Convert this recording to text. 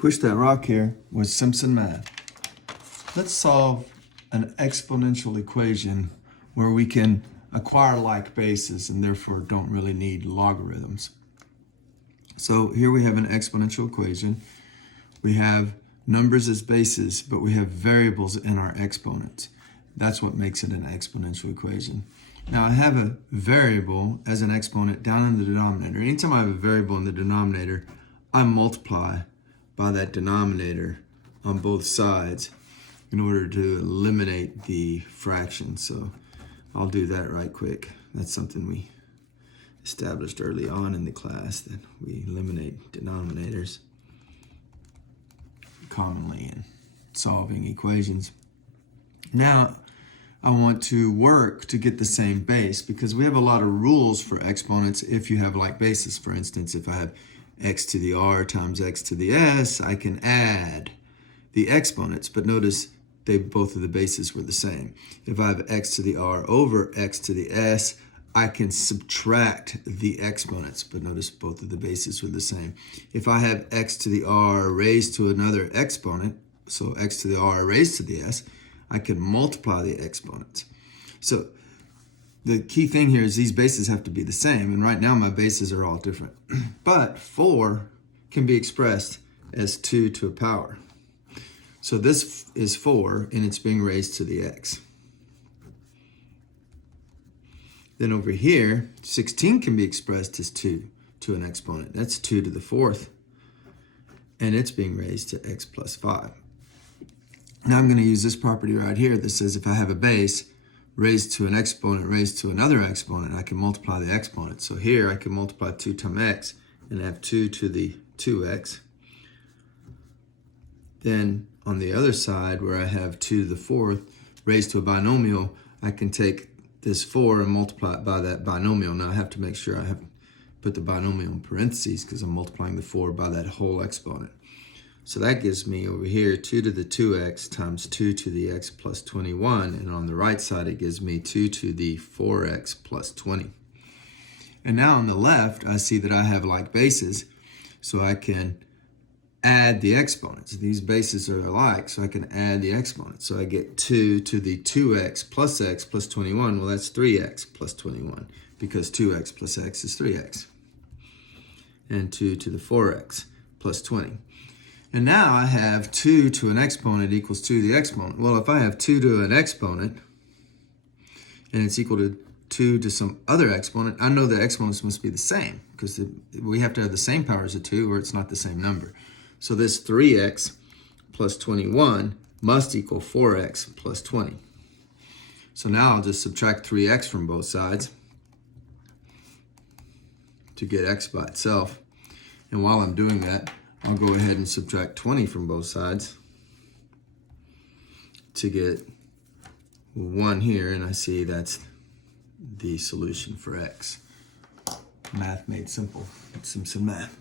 Push that rock here with Simpson math. Let's solve an exponential equation where we can acquire like bases and therefore don't really need logarithms. So here we have an exponential equation. We have numbers as bases, but we have variables in our exponents. That's what makes it an exponential equation. Now I have a variable as an exponent down in the denominator. Anytime I have a variable in the denominator, I multiply by that denominator on both sides in order to eliminate the fraction. So I'll do that right quick. That's something we established early on in the class, that we eliminate denominators commonly in solving equations. Now I want to work to get the same base because we have a lot of rules for exponents if you have like bases. For instance, if I have x to the r times x to the s, I can add the exponents, but notice both of the bases were the same. If I have x to the r over x to the s, I can subtract the exponents, but notice both of the bases were the same. If I have x to the r raised to another exponent, so x to the r raised to the s, I can multiply the exponents. So the key thing here is these bases have to be the same, and right now my bases are all different. But 4 can be expressed as 2 to a power. So this is 4, and it's being raised to the x. Then over here, 16 can be expressed as 2 to an exponent. That's 2 to the 4th, and it's being raised to x plus 5. Now I'm going to use this property right here that says if I have a base raised to an exponent raised to another exponent, I can multiply the exponent. So here I can multiply 2 times x and have 2 to the 2x. Then on the other side, where I have 2 to the 4th raised to a binomial, I can take this 4 and multiply it by that binomial. Now I have to make sure I have put the binomial in parentheses because I'm multiplying the 4 by that whole exponent. So that gives me over here 2 to the 2x times 2 to the x plus 21. And on the right side, it gives me 2 to the 4x plus 20. And now on the left, I see that I have like bases. So I can add the exponents. These bases are alike, so I can add the exponents. So I get 2 to the 2x plus 21. Well, that's 3x plus 21 because 2x plus x is 3x. And 2 to the 4x plus 20. And now I have 2 to an exponent equals 2 to the exponent. Well, if I have 2 to an exponent and it's equal to 2 to some other exponent, I know the exponents must be the same because we have to have the same powers of 2 or it's not the same number. So this 3x plus 21 must equal 4x plus 20. So now I'll just subtract 3x from both sides to get x by itself. And while I'm doing that, I'll go ahead and subtract 20 from both sides to get 1 here, and I see that's the solution for x. Math made simple. Simpson math.